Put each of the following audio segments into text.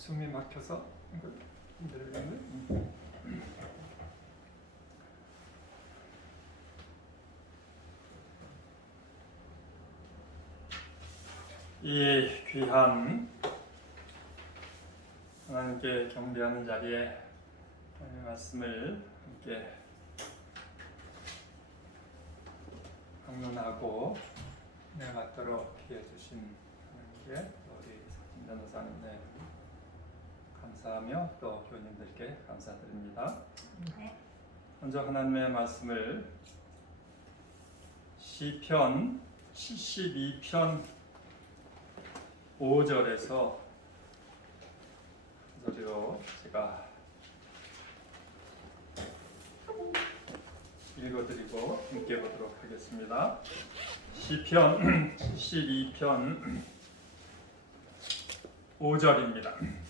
숨이 막혀서 이걸 힘들겠네. 이 귀한 하나님께 경배하는 자리에 하나님의 말씀을 함께 방문하고 은혜 받도록 기회 주신 하나님께 우리 변호사님 감사하며 또 교우님들께 감사드립니다. 먼저 하나님의 말씀을 시편 72편 5절에서 소리로 제가 읽어드리고 함께 보도록 하겠습니다. 시편 72편 5절입니다.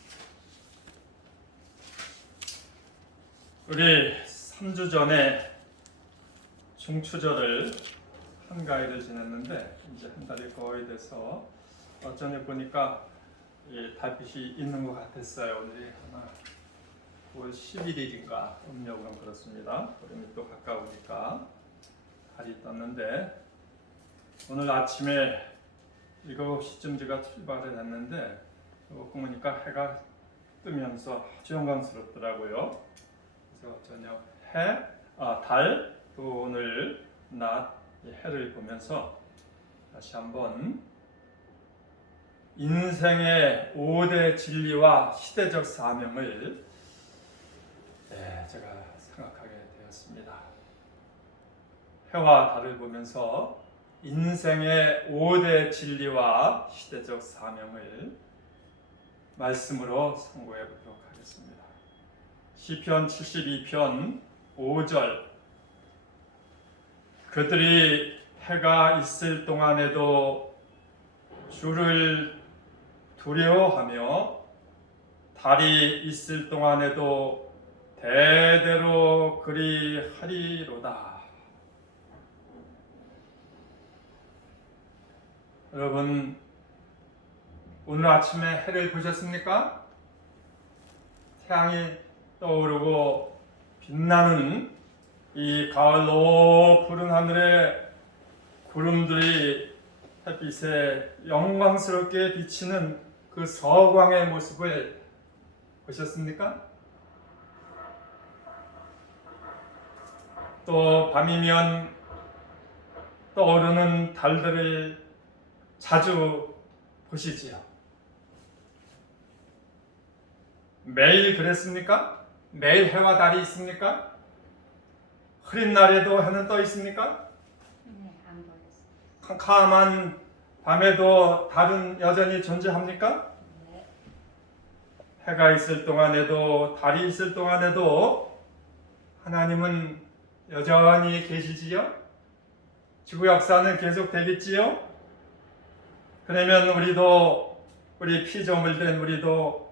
우리 3주 전에 중추절을 한가위를 지냈는데 이제 한 달이 거의 돼서 어쩌니 보니까 달빛이 있는 것 같았어요. 오늘이 아마 9월 11일인가 음력으로 그렇습니다. 그러면 또 가까우니까 달이 떴는데 오늘 아침에 7시쯤 제가 출발을 했는데 보니까 해가 뜨면서 아주 영광스럽더라고요. 그래서 저녁 달, 또 오늘 낮 해를 보면서 다시 한번 인생의 5대 진리와 시대적 사명을 제가 생각하게 되었습니다. 해와 달을 보면서 인생의 5대 진리와 시대적 사명을 말씀으로 상고해 보도록 하겠습니다. 시편 72편 5절 그들이 해가 있을 동안에도 주를 두려워하며 달이 있을 동안에도 대대로 그리하리로다. 여러분, 오늘 아침에 해를 보셨습니까? 태양이 떠오르고 빛나는 이 가을 높은 하늘에 구름들이 햇빛에 영광스럽게 비치는 그 서광의 모습을 보셨습니까? 또 밤이면 떠오르는 달들을 자주 보시지요. 매일 그랬습니까? 매일 해와 달이 있습니까? 흐린 날에도 해는 떠 있습니까? 네, 안 보였어요. 캄캄한 밤에도 달은 여전히 존재합니까? 네. 해가 있을 동안에도 달이 있을 동안에도 하나님은 여전히 계시지요? 지구 역사는 계속 되겠지요? 그러면 우리 피조물 된 우리도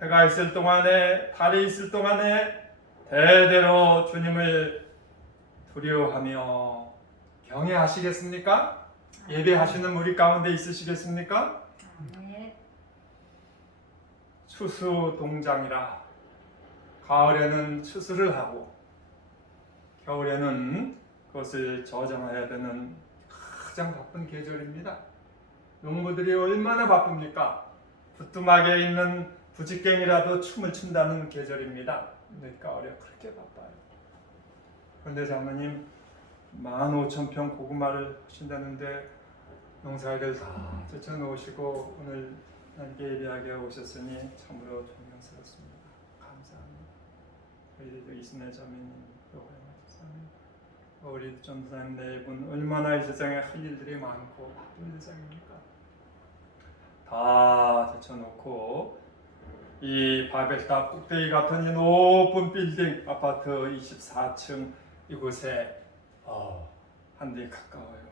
해가 있을 동안에 달이 있을 동안에 대대로 주님을 두려워하며 경외하시겠습니까? 예배하시는 우리 가운데 있으시겠습니까? 네. 추수 동장이라 가을에는 추수를 하고 겨울에는 그것을 저장해야 되는 가장 바쁜 계절입니다. 농부들이 얼마나 바쁩니까? 부뚜막에 있는 부직갱이라도 춤을 춘다는 계절입니다. 그러니까 가을에 그렇게 바빠요. 그런데 장모님 15,000평 고구마를 하신다는데 농사일을 다 제쳐놓으시고 오늘 함께 예배하게 오셨으니 참으로 존경스럽습니다. 감사합니다. 우리도 이순애 자매님 또 우리 전도사님 네 분 얼마나 이 세상에 할 일들이 많고 바쁜 세상입니까? 다 제쳐놓고 이 바벨탑 꼭대기 같은 이 높은 빌딩 아파트 24층 이곳에 한데 가까워요.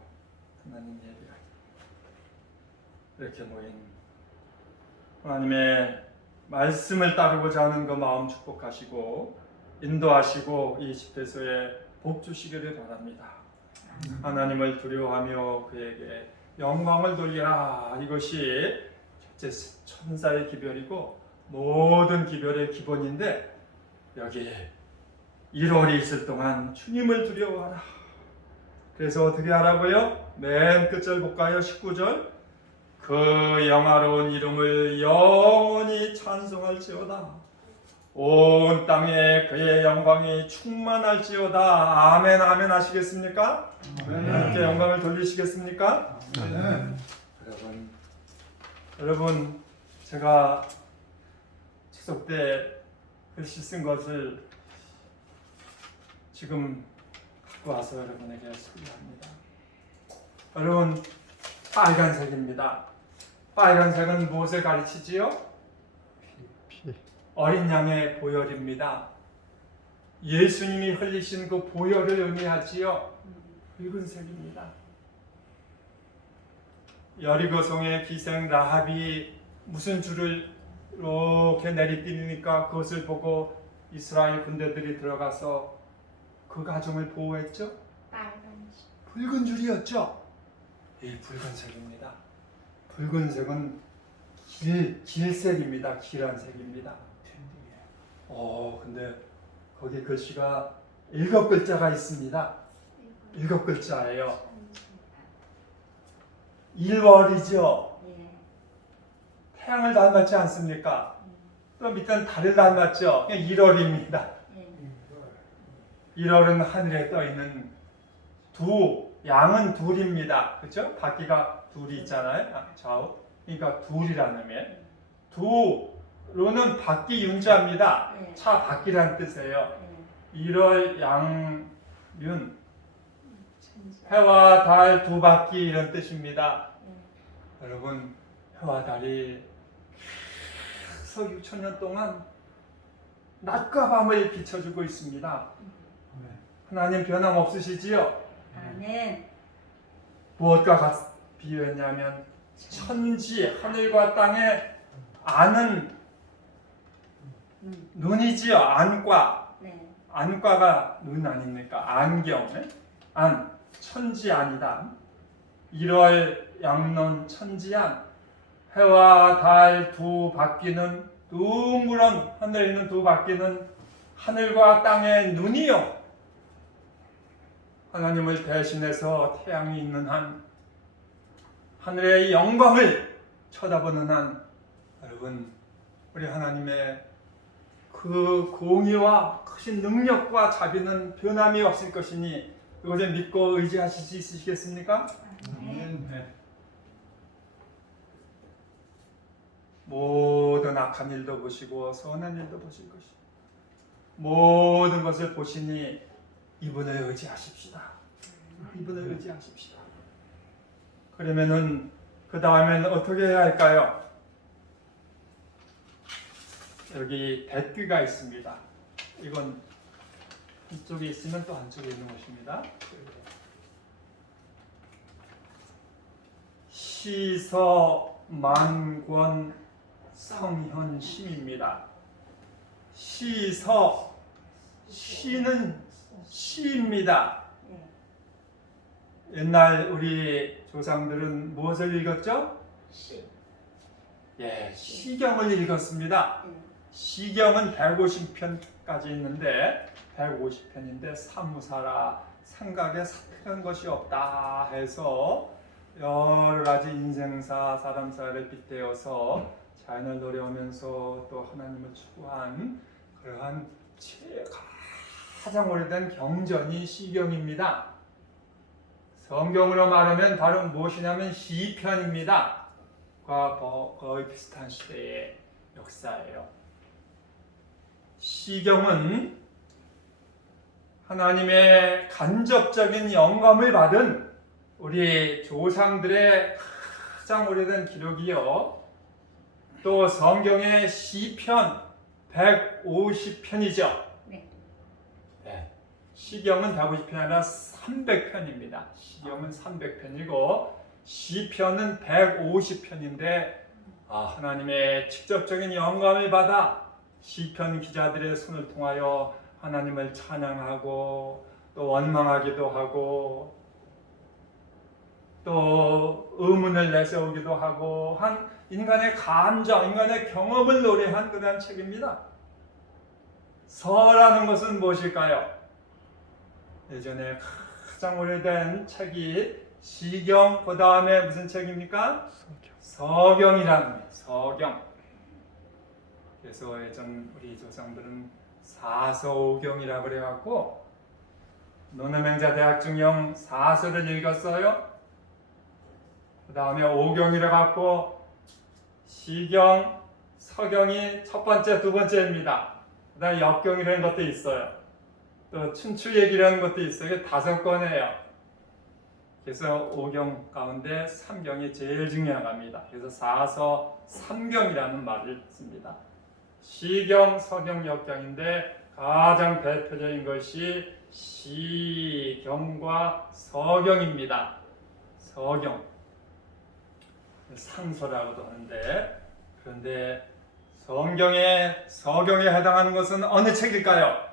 하나님 예배하기 이렇게 모인 하나님의 말씀을 따르고자 하는 그 마음 축복하시고 인도하시고 이 집회소에 복 주시기를 바랍니다. 하나님을 두려워하며 그에게 영광을 돌리라. 이것이 첫째 천사의 기별이고 모든 기별의 기본인데 여기 1월이 있을 동안 주님을 두려워하라. 그래서 어떻게 하라고요? 맨 끝절 볼까요? 19절. 그 영화로운 이름을 영원히 찬송할지어다. 온 땅에 그의 영광이 충만할지어다. 아멘 아멘 하시겠습니까? 하나님께 영광을 돌리시겠습니까? 여러분 제가 추석 때 글씨 쓴 것을 지금 갖고 와서 여러분에게 소개합니다. 여러분 빨간색입니다. 빨간색은 무엇을 가르치지요? 어린 양의 보혈입니다. 예수님이 흘리신 그 보혈을 의미하지요. 붉은색입니다. 여리고성의 기생 라합이 무슨 줄을 이렇게 내리뛰니까 그것을 보고 이스라엘 군대들이 들어가서 그 가정을 보호했죠. 빨간색. 붉은 줄이었죠. 이 붉은색입니다. 붉은색은 길색입니다. 길한 색입니다. 근데 거기 글씨가 7글자가 있습니다. 7글자예요. 1월이죠. 예. 태양을 닮았지 않습니까? 또 밑에는 달을 닮았죠. 1월입니다. 예. 1월은 하늘에 떠 있는 양은 둘입니다. 그렇죠? 바퀴가 둘이 있잖아요. 좌우. 그러니까 둘이라는 의미에. 두로는 바퀴 윤자입니다. 예. 차 바퀴란 뜻이에요. 예. 1월 양윤 천사. 해와 달 두 바퀴 이런 뜻입니다. 예. 여러분 해와 달이 계속 6천년 동안 낮과 밤을 비춰주고 있습니다. 하나님 변함없으시지요? 아멘. 무엇과 비유했냐면 천지 하늘과 땅에 아는 눈이지요. 안과. 네. 안과가 눈 아닙니까? 안경. 안. 천지 아니다. 1월 양론 천지안. 해와 달 두 바퀴는 둥그런 하늘에 있는 두 바퀴는 하늘과 땅의 눈이요. 하나님을 대신해서 태양이 있는 한 하늘의 영광을 쳐다보는 한 여러분 우리 하나님의 그 공의와 크신 능력과 자비는 변함이 없을 것이니 그것을 믿고 의지하실 수 있으시겠습니까? 아멘. 네. 모든 악한 일도 보시고 선한 일도 보실 것이고 모든 것을 보시니 이분을 의지하십시다. 이분을 의지하십시다. 그러면은 그 다음에는 어떻게 해야 할까요? 여기 댓귀가 있습니다. 이건 이쪽에 있으면 또 안쪽에 있는 것입니다. 시서만권 성현심입니다. 시는 시입니다. 예. 옛날 우리 조상들은 무엇을 읽었죠? 시. 예, 시경을 읽었습니다. 예. 시경은 150편까지 있는데 150편인데 사무사라 생각에 사특한 것이 없다 해서 여러 가지 인생사, 사람사를 빗대어서 자연을 노래하면서 또 하나님을 추구한 그러한 가장 오래된 경전이 시경입니다. 성경으로 말하면 다른 무엇이냐면 시편입니다. 거의 비슷한 시대의 역사예요. 시경은 하나님의 간접적인 영감을 받은 우리 조상들의 가장 오래된 기록이요. 또 성경의 시편 150편이죠. 네. 네. 시경은 150편이 아니라 300편입니다. 시경은 300편이고 시편은 150편인데 하나님의 직접적인 영감을 받아 시편 기자들의 손을 통하여 하나님을 찬양하고 또 원망하기도 하고 또 의문을 내세우기도 하고 한 인간의 감정, 인간의 경험을 노래한 그러한 책입니다. 서라는 것은 무엇일까요? 예전에 가장 오래된 책이 시경, 그 다음에 무슨 책입니까? 서경이라는 거예요. 서경. 그래서 예전 우리 조상들은 사서오경이라고 그래갖고 논어맹자 대학중형 사서를 읽었어요. 그 다음에 오경이라 갖고 시경, 서경이 첫 번째, 두 번째입니다. 그 다음에 역경이라는 것도 있어요. 또 춘추얘기라는 것도 있어요. 5권이에요. 그래서 오경 가운데 삼경이 제일 중요합니다. 그래서 사서 삼경이라는 말을 씁니다. 시경, 서경, 역경인데 가장 대표적인 것이 시경과 서경입니다. 서경, 상서라고도 하는데, 그런데 서경에 해당하는 것은 어느 책일까요?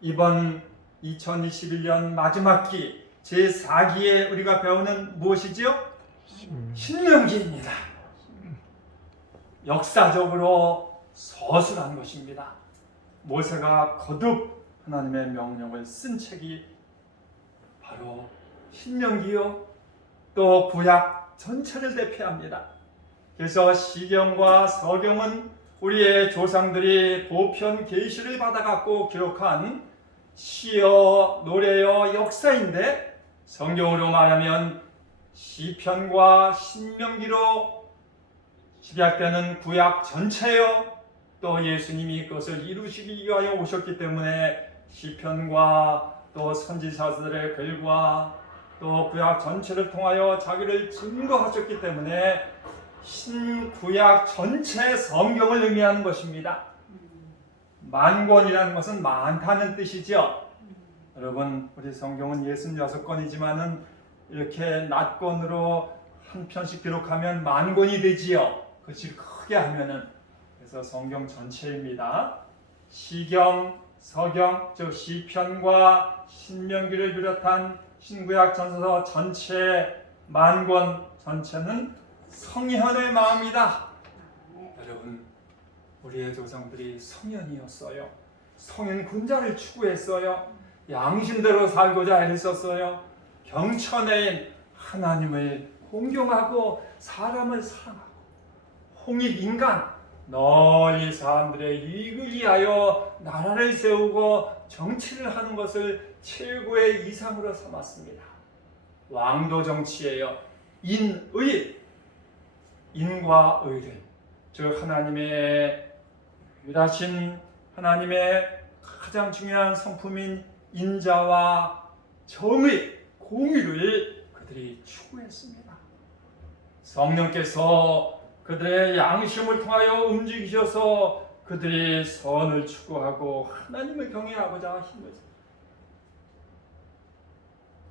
이번 2021년 마지막 기 제4기에 우리가 배우는 무엇이지요? 신명기입니다. 역사적으로 서술한 것입니다. 모세가 거듭 하나님의 명령을 쓴 책이 바로 신명기요, 또 구약 전체를 대표합니다. 그래서 시경과 서경은 우리의 조상들이 보편 계시를 받아갖고 기록한 시여, 노래여, 역사인데, 성경으로 말하면 시편과 신명기로 시작되는 구약 전체요, 또 예수님이 그것을 이루시기 위하여 오셨기 때문에 시편과 또 선지자들의 글과 또 구약 전체를 통하여 자기를 증거하셨기 때문에 신구약 전체 성경을 의미하는 것입니다. 만권이라는 것은 많다는 뜻이죠. 여러분, 우리 성경은 66권이지만은 이렇게 낱권으로 한 편씩 기록하면 만권이 되지요. 그것이 크게 하면은. 그래서 성경 전체입니다. 시경, 서경, 즉 시편과 신명기를 비롯한 신구약 전서 전체 만권 전체는 성현의 마음이다. 여러분, 우리의 조상들이 성현이었어요. 성현 군자를 추구했어요. 양심대로 살고자 애썼어요. 경천애인 하나님을 공경하고 사람을 사랑하고 홍익인간, 널리 사람들의 이익을 위하여 나라를 세우고 정치를 하는 것을 최고의 이상으로 삼았습니다. 왕도 정치예요. 인의, 인과 의를, 즉 하나님의 유일하신 하나님의 가장 중요한 성품인 인자와 정의, 공의를 그들이 추구했습니다. 성령께서 그들의 양심을 통하여 움직이셔서 그들이 선을 추구하고 하나님을 경외하고자 힘을 씁니다.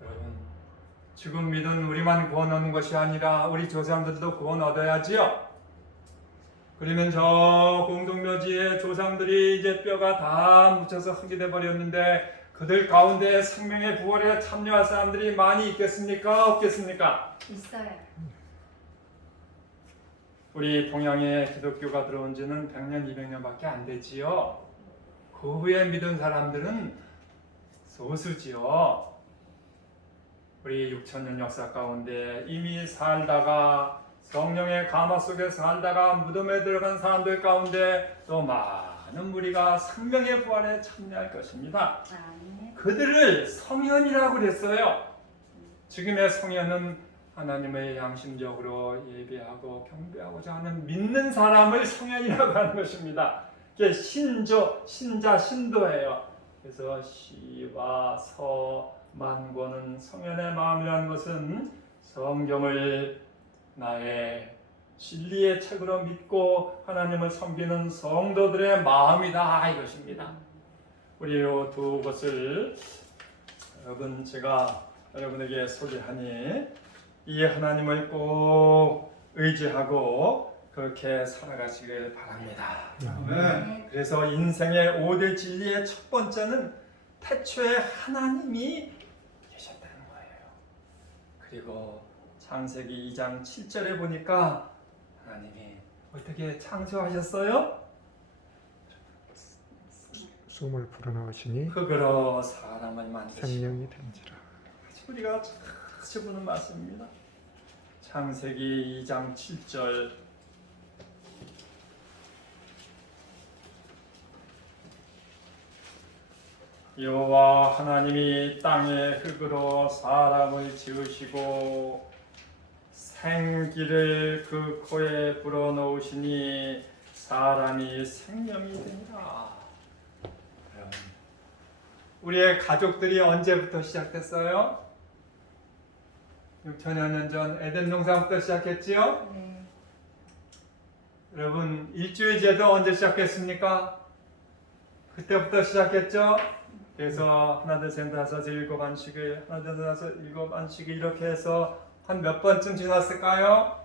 여러분, 지금 믿은 우리만 구원 얻는 것이 아니라 우리 조상들도 구원 얻어야지요. 그러면 저 공동묘지에 조상들이 이제 뼈가 다 묻혀서 흙이 돼버렸는데 그들 가운데 생명의 부활에 참여할 사람들이 많이 있겠습니까? 없겠습니까? 있어요. 우리 동양에 기독교가 들어온 지는 100년, 200년밖에 안 되지요. 그 후에 믿은 사람들은 소수지요. 우리 6000년 역사 가운데 이미 살다가 성령의 감화 속에 살다가 무덤에 들어간 사람들 가운데 또 많은 무리가 생명의 부활에 참여할 것입니다. 그들을 성현이라고 그랬어요. 지금의 성현은 하나님의 양심적으로 예배하고 경배하고자 하는 믿는 사람을 성현이라고 하는 것입니다. 이게 신자, 신도예요. 그래서 시와 서, 만권은 성현의 마음이라는 것은 성경을 나의 진리의 책으로 믿고 하나님을 섬기는 성도들의 마음이다, 이것입니다. 우리 이 두 것을 여러분, 제가 여러분에게 소개하니 이 하나님을 꼭 의지하고 그렇게 살아가시길 바랍니다. 네. 그래서 인생의 5대 진리의 첫 번째는 태초에 하나님이 계셨다는 거예요. 그리고 창세기 2장 7절에 보니까 하나님이 어떻게 창조하셨어요? 숨을 불어넣으시니 흙으로 사람을 만드시고. 생명이 된지라. 우리가 자주 보는 말씀입니다. 창세기 2장 7절. 여호와 하나님이 땅의 흙으로 사람을 지으시고 생기를 그 코에 불어넣으시니 사람이 생명이 되니라. 여러분, 우리의 가족들이 언제부터 시작됐어요? 6천여 년 전 에덴 동산부터 시작했지요? 네. 여러분, 일주일제도 언제 시작했습니까? 그때부터 시작했죠? 그래서 하나 둘셋 다섯 일곱 안식일, 하나 둘셋 다섯 일곱 안식일 이렇게 해서 한 몇 번쯤 지났을까요?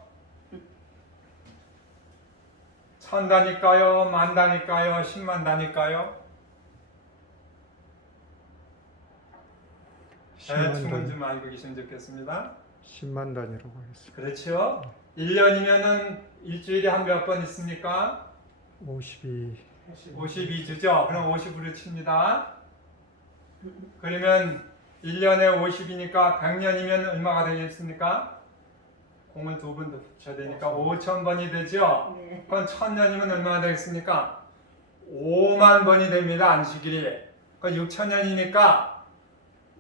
1000단일까요? 10,000단일까요? 10,000단일까요? 대충은 10만 좀 알고 계시면 좋겠습니다. 10만 단위라고 하겠습니다. 그렇죠? 1년이면은 일주일에 한 몇 번 있습니까? 52 52주죠? 그럼 50으로 칩니다. 그러면 1년에 50이니까 100년이면 얼마가 되겠습니까? 공을 두 번 더 붙여야 되니까 5,000번이 되죠? 네. 그럼 1000년이면 얼마가 되겠습니까? 5만 번이 됩니다. 안식일이. 그럼 6,000년이니까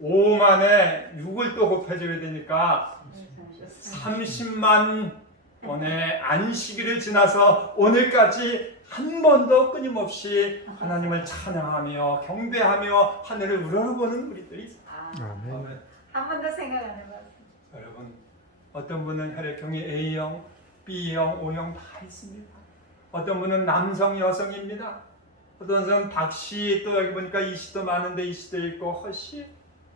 5만에 6을 또 곱해줘야 되니까 30만 번의 안식일을 지나서 오늘까지 한 번도 끊임없이 하나님을 찬양하며 경배하며 하늘을 우러러보는 우리들이 있어요. 아멘. 한 번도 생각 안 해봤어요. 여러분, 어떤 분은 혈액형이 A형, B형, O형 다 있습니다. 어떤 분은 남성, 여성입니다. 어떤 분은 박씨, 또 여기 보니까 이씨도 많은데 이씨도 있고 허씨,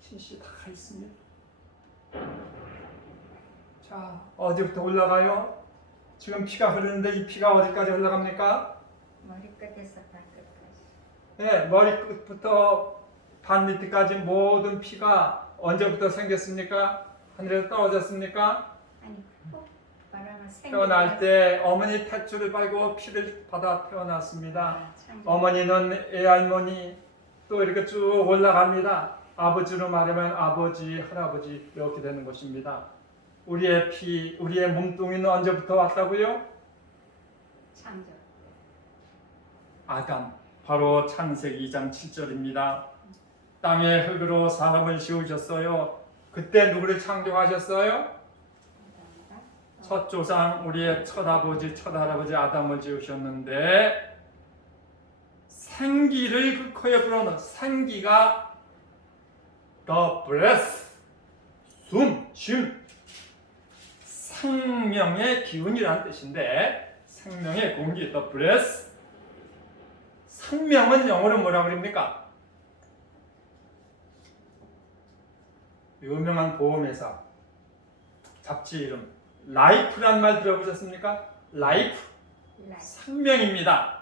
신씨 다 있습니다. 자, 어디부터 올라가요? 지금 피가 흐르는데 이 피가 어디까지 올라갑니까? 머리끝에서 발끝까지. 네, 머리끝부터 발밑까지 모든 피가 언제부터 생겼습니까? 하늘에서 떨어졌습니까? 아니, 꼭 말하면 태어날 때 어머니 탯줄을 빨고 피를 받아 태어났습니다. 어머니는 애할머니 또 이렇게 쭉 올라갑니다. 아버지로 말하면 아버지, 할아버지 이렇게 되는 것입니다. 우리의 피, 우리의 몸뚱이는 언제부터 왔다고요? 창조. 아담, 바로 창세기 2장 7절입니다. 땅의 흙으로 사람을 지으셨어요. 그때 누구를 창조하셨어요? 첫 조상, 우리의 첫 아버지, 첫 할아버지 아담을 지으셨는데 생기를 그 코에 불어넣은 생기가 the breath, 숨, 쉼, 생명의 기운이라는 뜻인데 생명의 공기, the breath. 생명은 영어로 뭐라고 그럽니까? 유명한 보험회사 잡지 이름 라이프란 말 들어보셨습니까? 라이프, 생명입니다.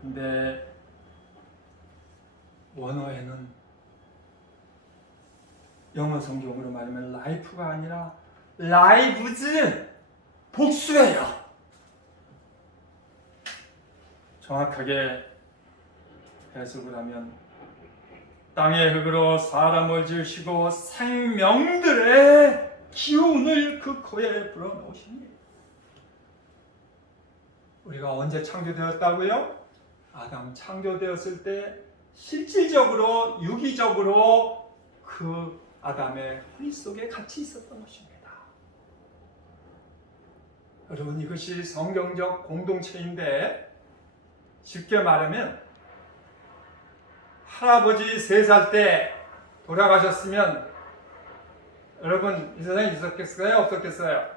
근데 원어에는 영어 성경으로 말하면 라이프가 아니라 라이브즈, 복수예요. 정확하게 해석을 하면 땅의 흙으로 사람을 지으시고 생명들의 기운을 그 코에 불어넣으십니다. 우리가 언제 창조되었다고요? 아담 창조되었을 때 실질적으로 유기적으로 그 아담의 허리 속에 같이 있었던 것입니다. 여러분, 이것이 성경적 공동체인데 쉽게 말하면 할아버지 3살 때 돌아가셨으면 여러분 이 세상에 있었겠어요? 없었겠어요?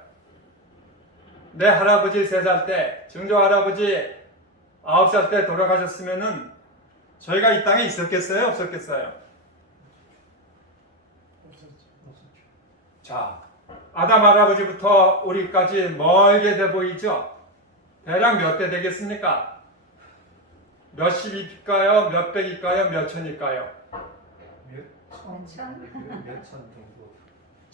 내 할아버지 3살 때, 증조 할아버지 9살 때 돌아가셨으면은 저희가 이 땅에 있었겠어요? 없었겠어요? 자, 아담 할아버지부터 우리까지 멀게 돼 보이죠? 대략 몇 대 되겠습니까? 몇 십일까요? 몇 백일까요? 몇 천일까요? 몇천? 몇천 정도.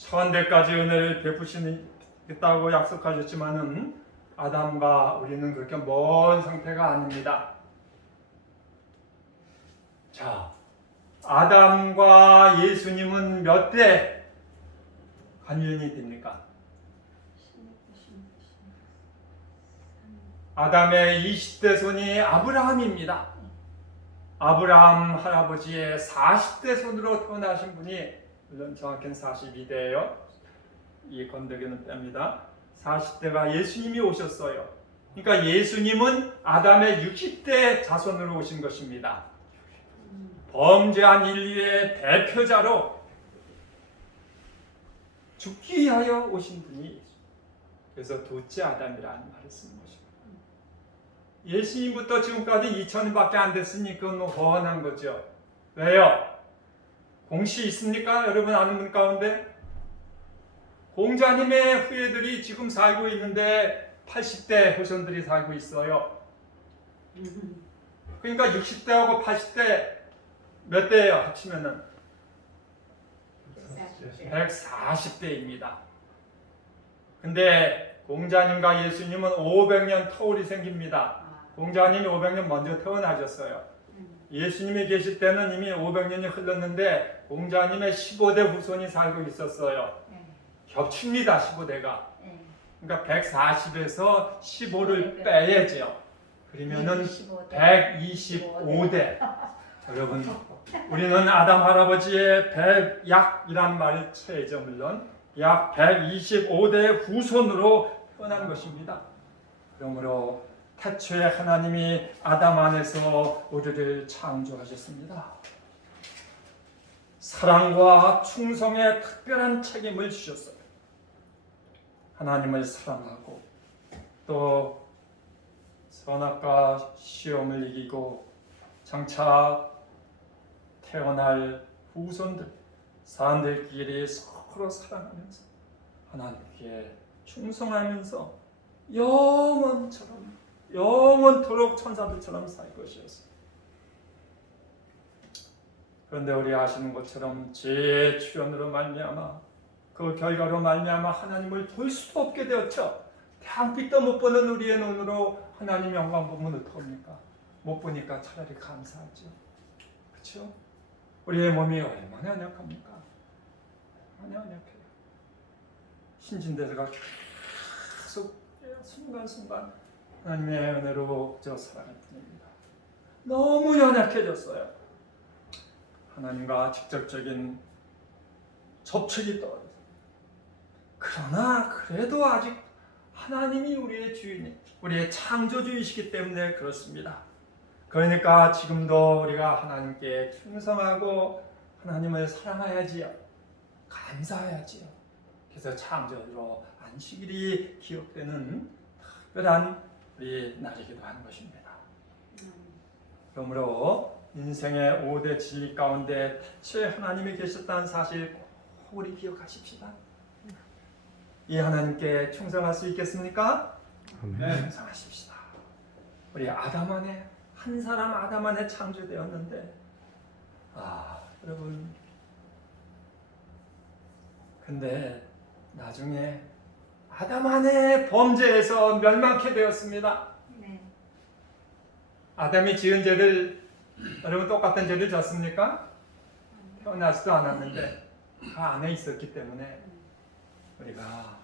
천대까지 은혜를 베푸시겠다고 약속하셨지만은 아담과 우리는 그렇게 먼 상태가 아닙니다. 자, 아담과 예수님은 몇 대 관련이 됩니까? 아담의 20대 손이 아브라함입니다. 아브라함 할아버지의 40대 손으로 태어나신 분이, 물론 정확히는 42대예요. 이 건더기는 뺍니다. 40대가 예수님이 오셨어요. 그러니까 예수님은 아담의 60대 자손으로 오신 것입니다. 범죄한 인류의 대표자로 죽기 위하여 오신 분이, 그래서 둘째 아담이라는 말을 쓰는 것입니다. 예수님부터 지금까지 2000년밖에 안 됐으니 그건 뭐 뻔한 거죠. 왜요? 공시 있습니까? 여러분 아는 분 가운데? 공자님의 후예들이 지금 살고 있는데 80대 후손들이 살고 있어요. 그러니까 60대하고 80대 몇 대예요? 합치면은 140대입니다. 근데 공자님과 예수님은 500년 터울이 생깁니다. 공자님이 500년 먼저 태어나셨어요. 예수님이 계실 때는 이미 500년이 흘렀는데 공자님의 15대 후손이 살고 있었어요. 겹칩니다, 15대가. 그러니까 140에서 15를 빼야죠. 그러면은 125대. 여러분, 우리는 아담 할아버지의 백약이란 말을 쳐야죠. 물론 약 125대 후손으로 태어난 것입니다. 그러므로 태초에 하나님이 아담 안에서 우리를 창조하셨습니다. 사랑과 충성에 특별한 책임을 주셨어요. 하나님을 사랑하고 또 선악과 시험을 이기고 장차 태어날 후손들, 사람들끼리 서로 사랑하면서 하나님께 충성하면서 영원토록 천사들처럼 살 것이었어요. 그런데 우리 아시는 것처럼 죄의 출현으로 말미암아 그 결과로 말미암아 하나님을 볼 수도 없게 되었죠. 태양빛도 못 보는 우리의 눈으로 하나님 영광 보면 어떡합니까? 못 보니까 차라리 감사하죠. 그렇죠? 우리의 몸이 얼마나 연약합니까? 얼마나 연약해요. 신진대사가 계속 순간순간 하나님의 은혜로 저 살아갈 뿐입니다. 너무 연약해졌어요. 하나님과 직접적인 접촉이 떨어져요. 그러나 그래도 아직 하나님이 우리의 주인, 우리의 창조주이시기 때문에 그렇습니다. 그러니까 지금도 우리가 하나님께 충성하고 하나님을 사랑해야지요. 감사해야지요. 그래서 창조주로 안식일이 기억되는 특별한 우리 날이기도 하는 것입니다. 그러므로 인생의 5대 진리 가운데 태초에 하나님이 계셨다는 사실 꼭 우리 기억하십시다. 이 하나님께 충성할 수 있겠습니까? 아멘. 충성하십시다. 우리 아담 안에 한 사람 아담 안에 창조되었는데 여러분 근데 나중에 아담 안에 범죄에서 멸망케 되었습니다. 아담이 지은 죄를 여러분 똑같은 죄를 졌습니까? 태어나지도 않았는데 그 안에 있었기 때문에 우리가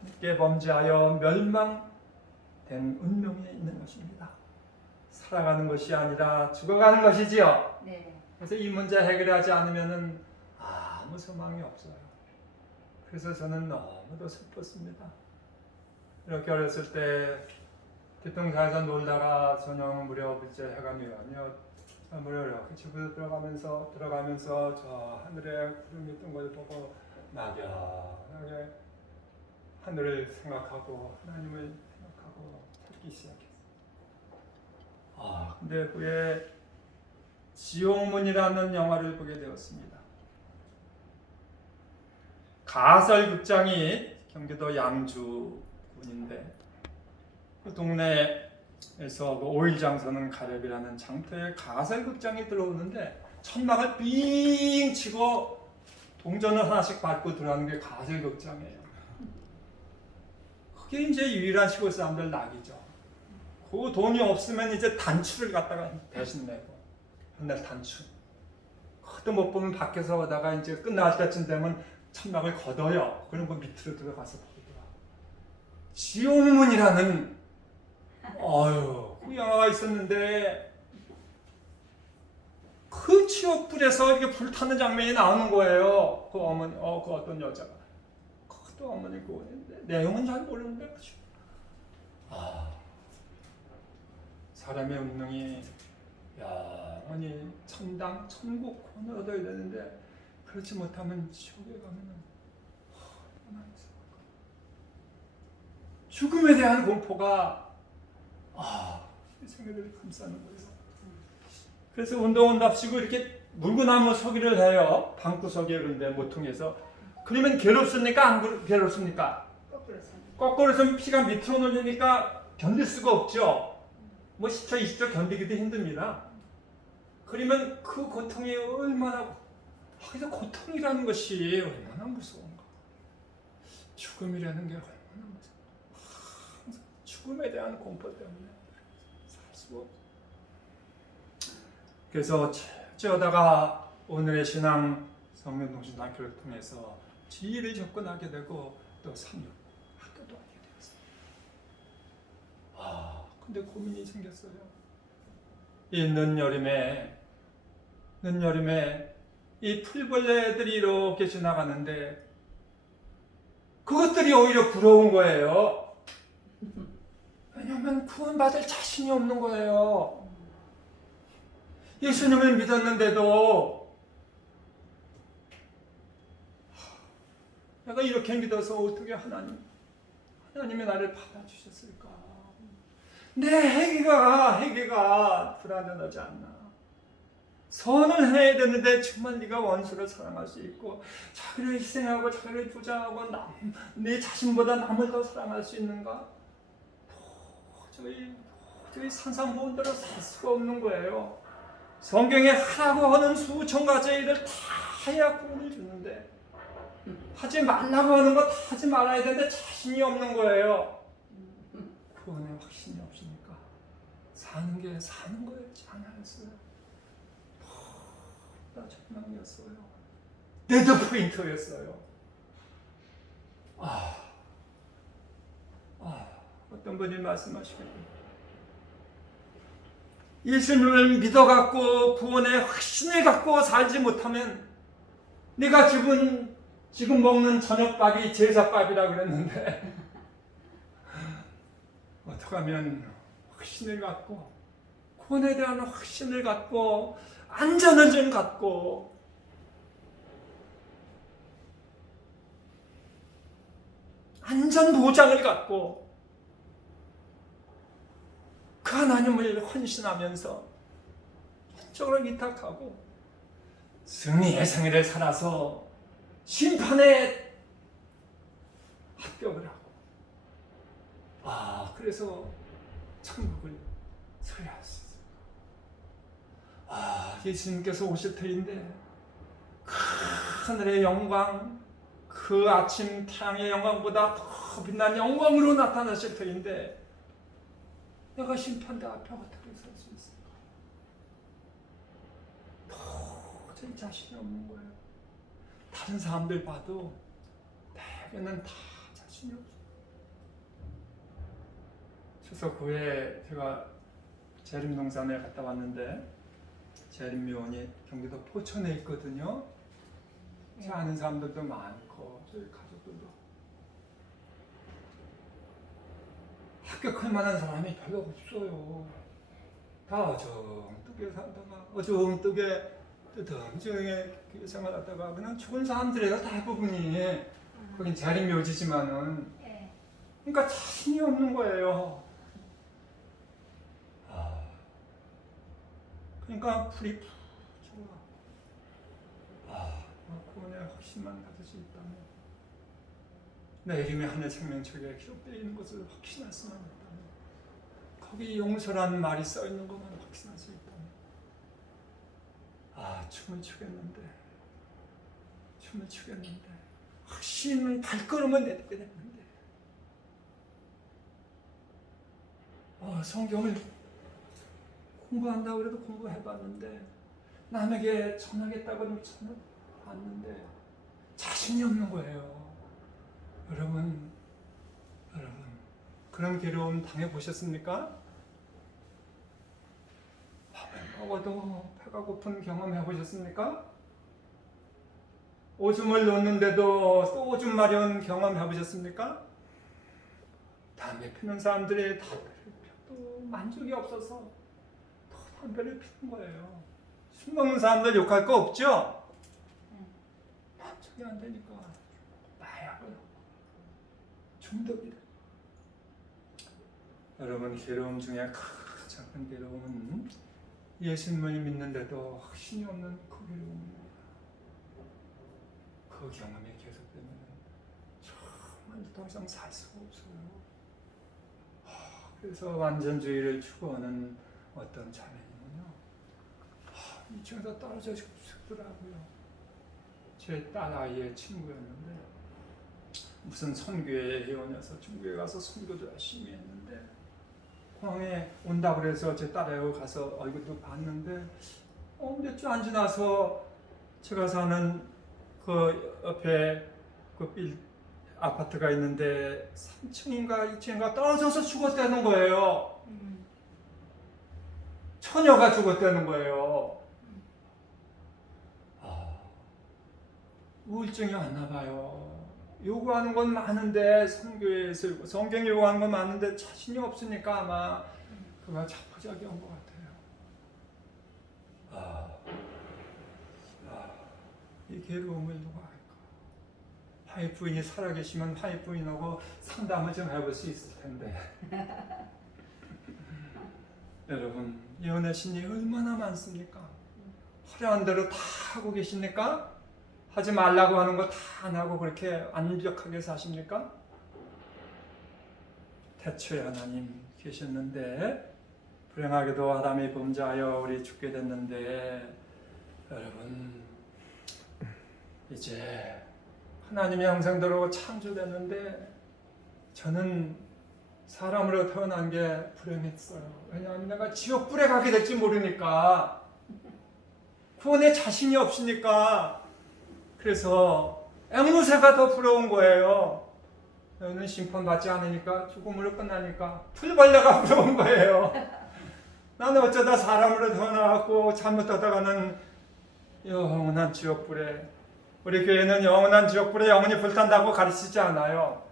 함께 범죄하여 멸망된 운명에 있는 것입니다. 살아가는 것이 아니라 죽어가는 것이지요. 그래서 이 문제 해결하지 않으면 아무 소망이 없어요. 그래서 저는 너무도 슬펐습니다. 이렇게 어렸을 때 뒤통사에서 놀다가 저녁 무렵 이제 해가 뉘어며 무렵 이렇게 집으로 들어가면서 저 하늘에 구름이 뜬 걸 보고 막연하게 하늘을 생각하고 하나님을 생각하고 찾기 시작했어요. 근데 후에 지옥문이라는 영화를 보게 되었습니다. 가설극장이 경기도 양주군인데 그 동네에서 그 오일장서는 가렵이라는 장터에 가설극장이 들어오는데 천막을 삥 치고 동전을 하나씩 받고 들어가는 게 가장 걱정이에요. 그게 이제 유일한 시골 사람들 낙이죠. 그 돈이 없으면 이제 단추를 갖다가 대신 내고 맨날 단추. 그것도 못 보면 밖에서 오다가 이제 끝날 때쯤 되면 천막을 걷어요. 그럼 그 밑으로 들어가서 보더라. 지옥문이라는 그 영화가 있었는데 그 지옥불에서 이렇게 불타는 장면이 나오는 거예요. 그 어머니, 그 어떤 여자가. 그것도 어머니 그 내용은 잘 모르는데 그죠. 사람의 운명이 영원히 천당, 천국 구원을 얻어야 되는데 그렇지 못하면 지옥에 가면은 얼마나 있을까. 죽음에 대한 공포가 생애를 감싸는 거예요. 그래서 운동원답시고 이렇게 물구나무 서기를 해요. 방구석에 그런데 모퉁이에서. 그러면 괴롭습니까? 안 괴롭습니까? 거꾸로 삽니다. 거꾸로 서면 피가 밑으로 눌리니까 견딜 수가 없죠. 뭐 10초, 20초 견디기도 힘듭니다. 그러면 그 고통이 얼마나, 그래서 고통이라는 것이 얼마나 무서운가. 죽음이라는 게 얼마나 무서운가. 죽음에 대한 공포 때문에 살 수가 없어요. 그래서 어쩌다가 오늘의 신앙 성면동신학교를 통해서 지혜를 접근하게 되고 또 삼육 학교도 하게 되었어요. 근데 고민이 생겼어요. 이 늦여름에 이 풀벌레들이 이렇게 지나가는데 그것들이 오히려 부러운 거예요. 왜냐하면 구원받을 자신이 없는 거예요. 예수님을 믿었는데도 내가 이렇게 믿어서 어떻게 하나님이 나를 받아주셨을까? 내 회개가 불완전하지 않나? 선을 해야 되는데 정말 네가 원수를 사랑할 수 있고 자기를 희생하고 자기를 부자하고 내 자신보다 남을 더 사랑할 수 있는가? 도저히 상상보온대로 살 수가 없는 거예요. 성경에 하라고 하는 수천 가지의 일을 다 해야 구원을 주는데 하지 말라고 하는 거 다 하지 말아야 되는데 자신이 없는 거예요. 구원에 확신이 없으니까 사는 거예요. 장난했어요. 나 절망이었어요. 데드 포인트였어요. 어떤 분이 말씀하시거든요. 예수님을 믿어갖고 구원의 확신을 갖고 살지 못하면 네가 지금 먹는 저녁밥이 제사밥이라고 그랬는데 어떻게 하면 확신을 갖고 구원에 대한 확신을 갖고 안전을 좀 갖고 안전 보장을 갖고 그 하나님을 헌신하면서 전적으로 위탁하고 승리의 생애를 살아서 심판에 합격을 하고 그래서 천국을 소유할 수 있어요. 예수님께서 오실 터인데 그 하늘의 영광, 그 아침 태양의 영광보다 더 빛난 영광으로 나타나실 터인데 내가 심판대 앞에 어떻게 설 수 있을까? 도저히 자신이 없는 거예요. 다른 사람들 봐도 대개는 다 자신이 없어요. 추석 후에 제가 재림농산에 갔다 왔는데 재림묘원이 경기도 포천에 있거든요. 제 아는 사람들도 많고 저희 가족들도 합격할 만한 사람이 별로 없어요. 다 어정뜨게 살다가 어정뜨게 뜨듬증에 생활하다가 그냥 죽은 사람들이에요. 대부분이. 거긴 재림묘지지만은 그러니까 자신이 없는 거예요. 그러니까 불이 푹 좋아. 구원의 확신만 가질 수 있다면 내 이름이 하늘 생명책에 기록되어 있는 것을 확신할 수만 있다면 거기 용서라는 말이 써 있는 것만 확신할 수 있다면 춤을 추겠는데 춤을 추겠는데 신은 발걸음을 내딛게 됐는데 성경을 공부한다고 그래도 공부해봤는데 남에게 전하겠다고는 전해봤는데 자신이 없는 거예요. 여러분 그런 괴로움 당해보셨습니까? 밥을 먹어도 배가 고픈 경험 해보셨습니까? 오줌을 놓는데도 또 오줌 마려운 경험 해보셨습니까? 담배 피는 사람들이 담배를 피워도 만족이 없어서 더 담배를 피는 거예요. 술 먹는 사람들 욕할 거 없죠? 만족이 안 되니까 마약을 중독이다. 여러분 괴로움 중에 가장 큰 괴로움은 예수님을 믿는데도 확신이 없는 그 괴로움입니다. 그 경험이 계속되면 정말 더 이상 살 수가 없어요. 그래서 완전주의를 추구하는 어떤 자매님은요, 2층에서 떨어져 죽더라고요. 제 딸아이의 친구였는데 무슨 선교회 회원이어서 중교회 가서 선교도 열심히 했는데 공항에 온다고 그래서 제 딸아이하고 가서 얼굴도 봤는데 몇 주 안 지나서 제가 사는 그 옆에 그 아파트가 있는데 3층인가 2층인가 떨어져서 죽었다는 거예요. 처녀가 죽었다는 거예요. 우울증이 왔나 봐요. 요구하는 건 많은데 선교에서 성경이 요구하는 건 많은데 자신이 없으니까 아마 그가 자포자기 온 것 같아요. 이 괴로움을 누가 할까? 화이프인이 살아계시면 화이프인하고 상담을 좀 해볼 수 있을 텐데. 여러분, 예언의 신이 얼마나 많습니까? 화려한 대로 다 하고 계십니까? 하지 말라고 하는 거 다 안 하고 그렇게 완벽하게 사십니까? 태초에 하나님 계셨는데 불행하게도 아담이 범죄하여 우리 죽게 됐는데 여러분 이제 하나님의 형상대로 창조됐는데 저는 사람으로 태어난 게 불행했어요. 왜냐하면 내가 지옥불에 가게 될지 모르니까 구원에 자신이 없으니까 그래서 앵무새가 더 부러운 거예요. 너는 심판받지 않으니까 죽음으로 끝나니까 풀벌레가 부러운 거예요. 나는 어쩌다 사람으로 태어나고 잘못하다가는 영원한 지옥불에 우리 교회는 영원한 지옥불에 영원히 불탄다고 가르치지 않아요.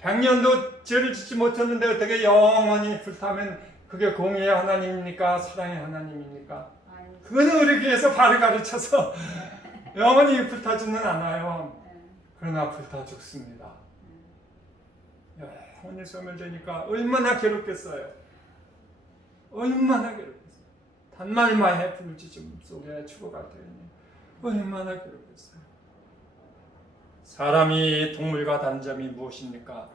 100년도 죄를 짓지 못했는데 어떻게 영원히 불타면 그게 공의의 하나님입니까? 사랑의 하나님입니까? 그거는 우리 교회에서 바로 가르쳐서 영원히 불타지는 않아요. 그러나 불타 죽습니다. 영원히 소멸되니까 얼마나 괴롭겠어요. 얼마나 괴롭겠어요. 단말마의 불지점 속에 죽어갈 때니 얼마나 괴롭겠어요. 사람이 동물과 다른 점이 무엇입니까?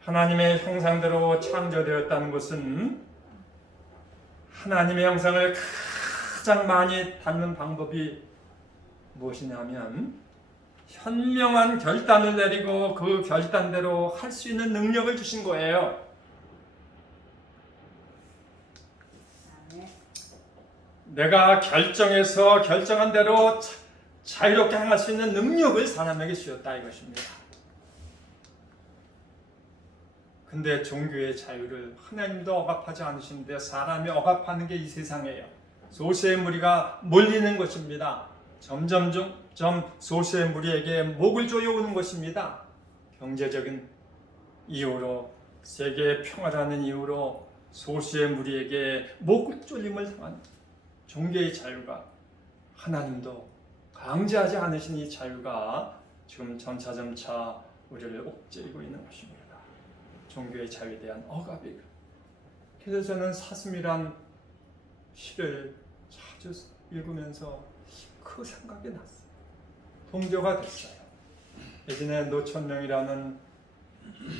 하나님의 형상대로 창조되었다는 것은 하나님의 형상을 가장 많이 닮는 방법이 무엇이냐면 현명한 결단을 내리고 그 결단대로 할 수 있는 능력을 주신 거예요. 내가 결정해서 결정한 대로 자유롭게 행할 수 있는 능력을 사람에게 주었다 이것입니다. 근데 종교의 자유를 하나님도 억압하지 않으시는데 사람이 억압하는 게 이 세상이에요. 소수의 무리가 몰리는 것입니다. 점점 소수의 무리에게 목을 조여오는 것입니다. 경제적인 이유로 세계의 평화라는 이유로 소수의 무리에게 목을 졸림을 당한 종교의 자유가 하나님도 강제하지 않으신 이 자유가 지금 점차 우리를 옥죄이고 있는 것입니다. 종교의 자유에 대한 억압이. 그래서 저는 사슴이란 시를 자주 읽으면서 그 생각이 났어요. 동조가 됐어요. 예전에 노천명이라는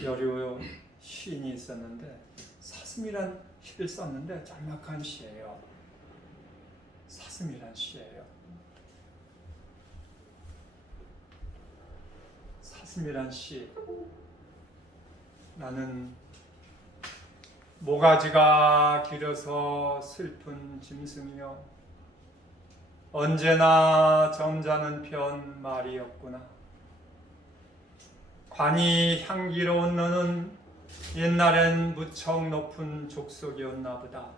여류 시인이 있었는데 사슴이란 시를 썼는데 정확한 시예요. 사슴이란 시예요. 스미란 씨, 나는 모가지가 길어서 슬픈 짐승이여 언제나 점잖은 편 말이었구나. 관이 향기로운 너는 옛날엔 무척 높은 족속이었나 보다.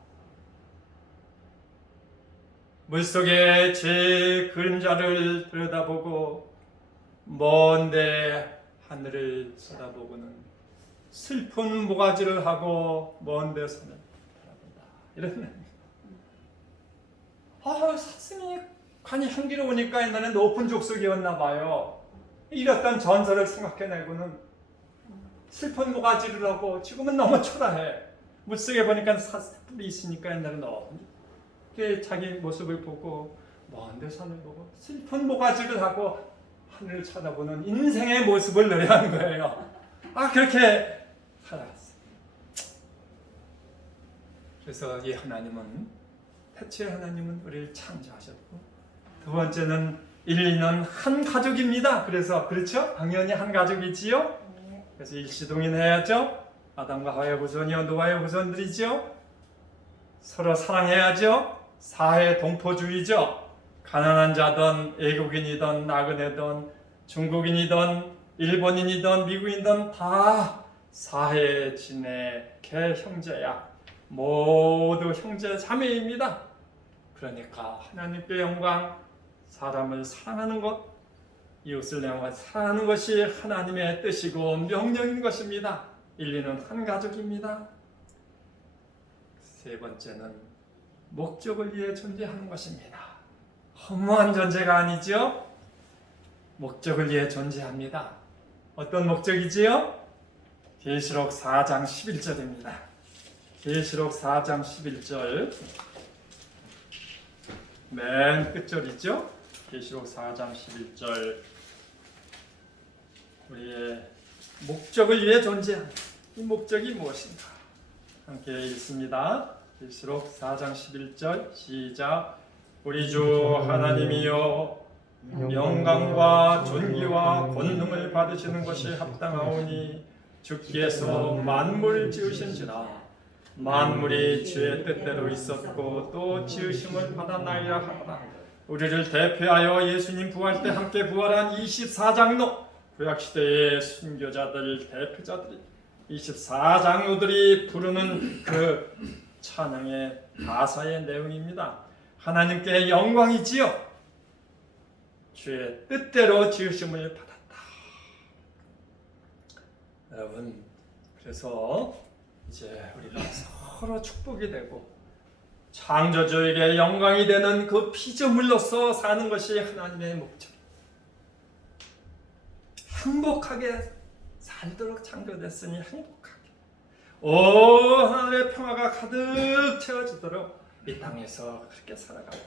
물속에 제 그림자를 들여다보고 먼데 하늘을 쳐다보고는 슬픈 모가지를 하고 먼데 산을 바라본다. 이런 사슴이 관이 향기로우니까 옛날에 높은 족속이었나 봐요. 이랬던 전설을 생각해내고는 슬픈 모가지를 하고 지금은 너무 초라해. 물속에 보니까 사슴이 있으니까 옛날에 너무 자기 모습을 보고 먼데 산을 보고 슬픈 모가지를 하고 하늘을 쳐다보는 인생의 모습을 노래한 거예요. 그렇게 살아갔어요. 그래서 이 하나님은, 태초에 하나님은 우리를 창조하셨고, 두 번째는 인류는 한 가족입니다. 그래서 그렇죠? 당연히 한 가족이지요. 그래서 일시동인해야죠. 아담과 하와의 후손이요 노아의 후손들이죠. 서로 사랑해야죠. 사회 동포주의죠. 가난한 자든 외국인이든 나그네든 중국인이든 일본인이든 미국인이든 다 사회에 지내 개 형제야. 모두 형제 자매입니다. 그러니까 하나님께 영광, 사람을 사랑하는 것, 이웃을 사랑하는 것이 하나님의 뜻이고 명령인 것입니다. 인류는 한 가족입니다. 세 번째는 목적을 위해 존재하는 것입니다. 허무한 존재가 아니죠. 목적을 위해 존재합니다. 어떤 목적이지요? 계시록 4장 11절입니다. 계시록 4장 11절 맨 끝절이죠. 계시록 4장 11절 우리의 목적을 위해 존재하는 이 목적이 무엇인가? 함께 읽습니다. 계시록 4장 11절 시작. 우리 주 하나님이여 영광과 존귀와 권능을 받으시는 것이 합당하오니 주께서 만물을 지으신지라. 만물이 주의 뜻대로 있었고 또 지으심을 받았나이라 하더라. 우리를 대표하여 예수님 부활 때 함께 부활한 24장로 구약시대의 순교자들 대표자들이 24장로들이 부르는 그 찬양의 가사의 내용입니다. 하나님께 영광이지요. 주의 뜻대로 지으심을 받았다. 여러분, 그래서 이제 우리가 서로 축복이 되고 창조주에게 영광이 되는 그 피조물로서 사는 것이 하나님의 목적. 행복하게 살도록 창조됐으니 행복하게. 하늘의 평화가 가득 채워지도록 이 땅에서 그렇게 살아가고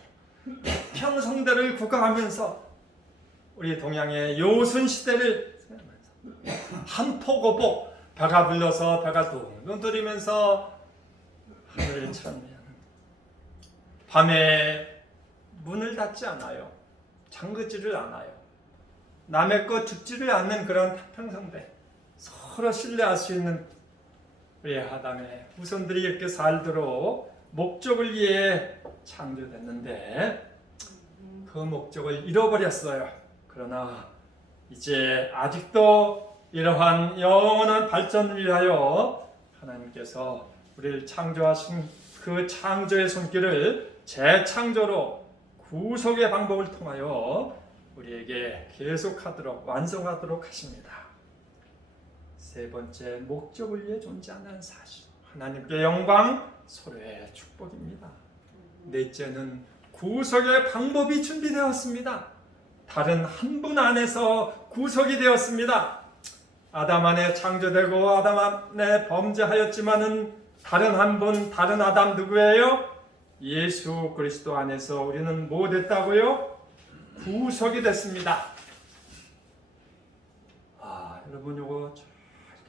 평성대를 구가하면서 우리 동양의 요순 시대를 한포고보 배가 불러서 배가 둥둥 들이면서 하늘을 찬미하는 밤에 문을 닫지 않아요. 잠그지를 않아요. 남의 것 죽지를 않는 그런 평성대 서로 신뢰할 수 있는 우리 아담의 후손들이 이렇게 살도록 목적을 위해 창조됐는데 그 목적을 잃어버렸어요. 그러나 이제 아직도 이러한 영원한 발전을 위하여 하나님께서 우리를 창조하신 그 창조의 손길을 재창조로 구속의 방법을 통하여 우리에게 계속하도록 완성하도록 하십니다. 세 번째, 목적을 위해 존재하는 사실. 하나님께 영광, 서로의 축복입니다. 넷째는 구속의 방법이 준비되었습니다. 다른 한 분 안에서 구속이 되었습니다. 아담 안에 창조되고 아담 안에 범죄하였지만은 다른 한 분, 다른 아담 누구예요? 예수 그리스도 안에서 우리는 뭐 됐다고요? 구속이 됐습니다. 여러분 이거 잘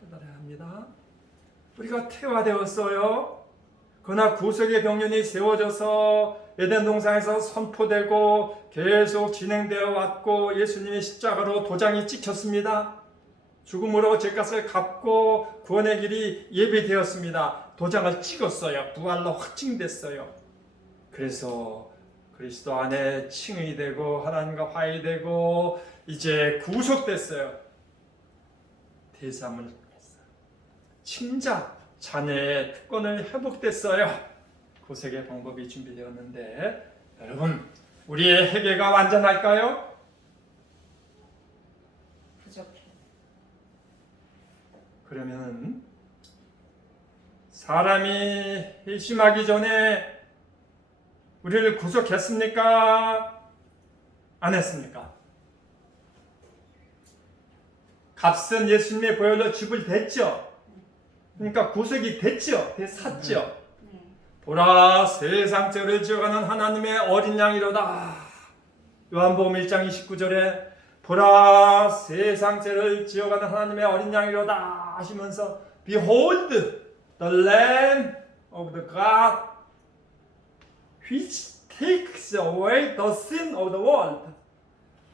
깨달아야 합니다. 우리가 태화되었어요. 그러나 구속의 병련이 세워져서 에덴 동산에서 선포되고 계속 진행되어 왔고 예수님의 십자가로 도장이 찍혔습니다. 죽음으로 죄값을 갚고 구원의 길이 예비되었습니다. 도장을 찍었어요. 부활로 확증됐어요. 그래서 그리스도 안에 칭의 되고 하나님과 화해되고 이제 구속됐어요. 대상을 했어요. 친자, 자녀의 특권을 회복됐어요. 구속의 방법이 준비되었는데 여러분, 우리의 회개가 완전할까요? 부족해. 그러면 사람이 회심하기 전에 우리를 구속했습니까? 안 했습니까? 값은 예수님의 보혈로 지불됐죠. 그러니까 구속이 됐죠. 샀죠. 네. 보라, 세상 죄를 지어가는 하나님의 어린 양이로다. 요한복음 1장 29절에 보라, 세상 죄를 지어가는 하나님의 어린 양이로다 하시면서 Behold the Lamb of the God which takes away the sin of the world.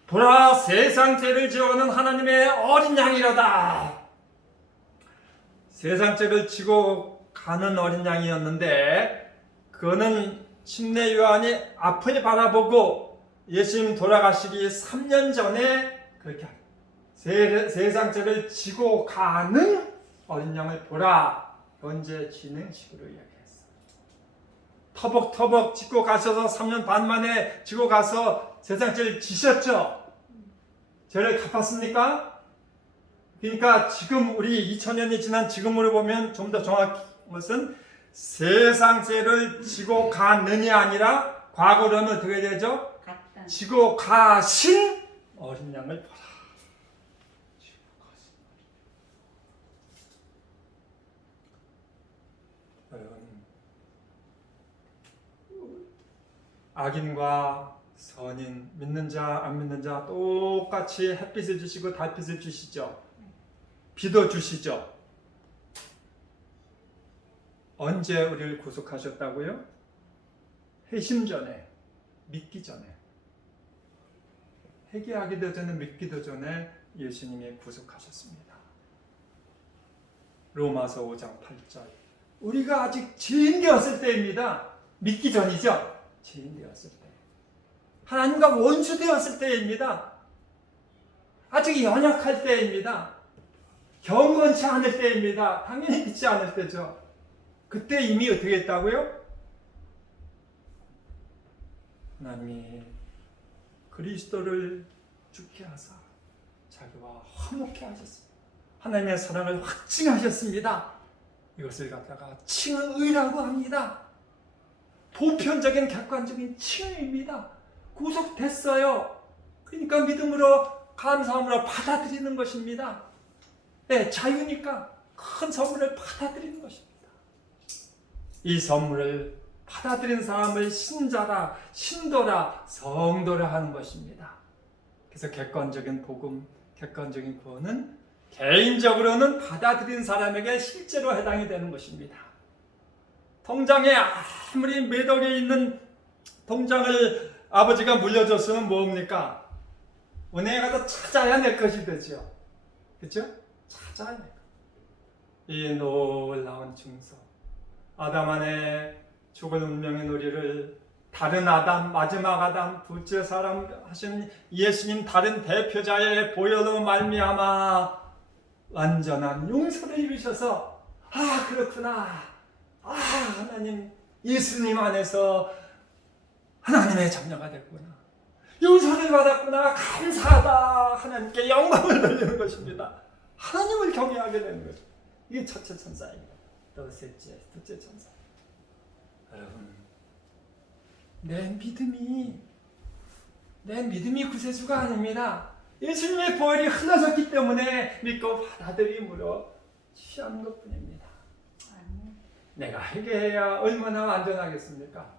보라, 세상 죄를 지어가는 하나님의 어린 양이로다. 세상 죄를 지고 가는 어린 양이었는데 그거는 침례 요한이 앞을 바라보고 예수님 돌아가시기 3년 전에 그렇게 세상 죄를 지고 가는 어린 양을 보라. 언제 진행식으로 이야기했어. 터벅터벅 지고 가셔서 3년 반 만에 지고 가서 세상 죄를 지셨죠. 죄를 갚았습니까? 그러니까 지금 우리 2000년이 지난 지금으로 보면 좀 더 정확한 것은 세상 죄를 지고 가느냐 아니라 과거로는 어떻게 되죠? 갔다. 지고 가신 어린 양을 보라. 지고 가신 여러분, 악인과 선인, 믿는 자, 안 믿는 자 똑같이 햇빛을 주시고 달빛을 주시죠. 비도 주시죠. 언제 우리를 구속하셨다고요? 회심 전에, 믿기 전에. 회개하기도 전에, 믿기도 전에 예수님이 구속하셨습니다. 로마서 5장 8절. 우리가 아직 죄인 되었을 때입니다. 믿기 전이죠. 죄인 되었을 때. 하나님과 원수 되었을 때입니다. 아직 연약할 때입니다. 경건치 않을 때입니다. 당연히 믿지 않을 때죠. 그때 이미 어떻게 했다고요? 하나님이 그리스도를 죽게 하사 자기와 화목케 하셨습니다. 하나님의 사랑을 확증하셨습니다. 이것을 갖다가 칭의라고 합니다. 보편적인 객관적인 칭의입니다. 구속됐어요. 그러니까 믿음으로 감사함으로 받아들이는 것입니다. 네, 자유니까 큰 선물을 받아들이는 것입니다. 이 선물을 받아들인 사람을 신자라, 신도라, 성도라 하는 것입니다. 그래서 객관적인 복음, 객관적인 구원은 개인적으로는 받아들인 사람에게 실제로 해당이 되는 것입니다. 통장에 아무리 매덕에 있는 통장을 아버지가 물려줬으면 뭡니까? 은행에 가서 찾아야 내 것이 되죠. 그렇죠? 찾아야 내 것. 이 놀라운 증서. 아담 안에 죽을 운명의 놀이를 다른 아담, 마지막 아담, 둘째 사람 하신 예수님 다른 대표자의 보혈로 말미암아 완전한 용서를 이루셔서 그렇구나. 하나님 예수님 안에서 하나님의 자녀가 됐구나. 용서를 받았구나. 감사하다. 하나님께 영광을 돌리는 것입니다. 하나님을 경외하게 되는 것입니다. 이게 첫째 천사입니다. 또 셋째, 둘째 천사. 여러분, 내 믿음이 구세주가 아닙니다. 예수님의 보혈이 흘러졌기 때문에 믿고 받아들임으로 취하는 것뿐입니다. 내가 회개해야 얼마나 안전하겠습니까?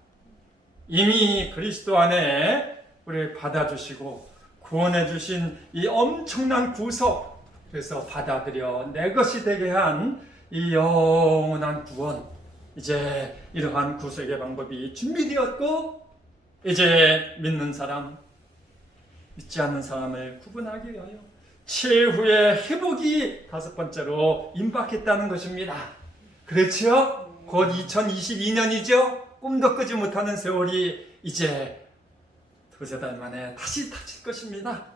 이미 그리스도 안에 우리를 받아주시고 구원해 주신 이 엄청난 구속, 그래서 받아들여 내 것이 되게 한 이 영원한 구원, 이제 이러한 구속의 방법이 준비되었고 이제 믿는 사람, 믿지 않는 사람을 구분하기 위하여 최후의 회복이 다섯 번째로 임박했다는 것입니다. 그렇죠? 곧 2022년이죠? 꿈도 꾸지 못하는 세월이 이제 두세 달 만에 다시 닥칠 것입니다.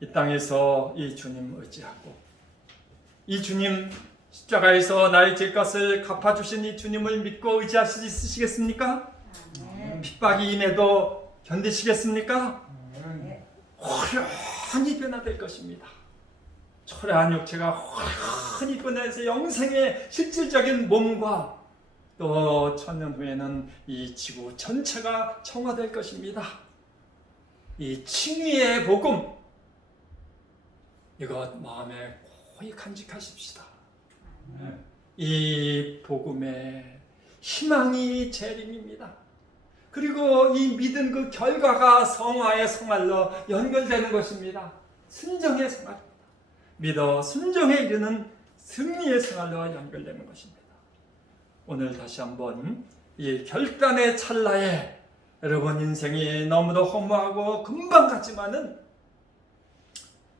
이 땅에서 이 주님 의지하고 이 주님 십자가에서 나의 죄값을 갚아주신 이 주님을 믿고 의지할 수 있으시겠습니까? 아멘. 핍박이 임해도 견디시겠습니까? 네. 호련히 변화될 것입니다. 초라한 육체가 호련히 변해서 영생의 실질적인 몸과 또 천년 후에는 이 지구 전체가 청화될 것입니다. 이 칭의의 복음 이것 마음에 고이 간직하십시다. 이 복음의 희망이 재림입니다. 그리고 이 믿은 그 결과가 성화의 생활로 연결되는 것입니다. 순종의 생활입니다. 믿어 순종에 이르는 승리의 생활로 연결되는 것입니다. 오늘 다시 한번 이 결단의 찰나에 여러분 인생이 너무도 허무하고 금방 가지만은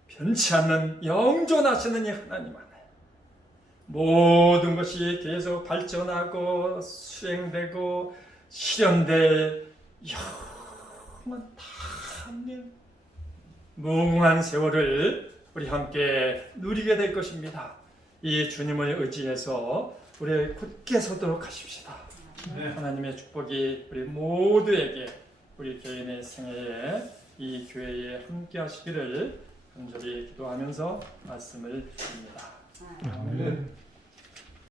변치 않는 영존하시는 이 하나님 안에 모든 것이 계속 발전하고 수행되고 실현될 영원한 무궁한 세월을 우리 함께 누리게 될 것입니다. 이 주님을 의지해서 우리 굳게 서도록 하십시다. 하나님의 축복이 우리 모두에게 우리 개인의 생애에 이 교회에 함께 하시기를 간절히 기도하면서 말씀을 드립니다. 아멘.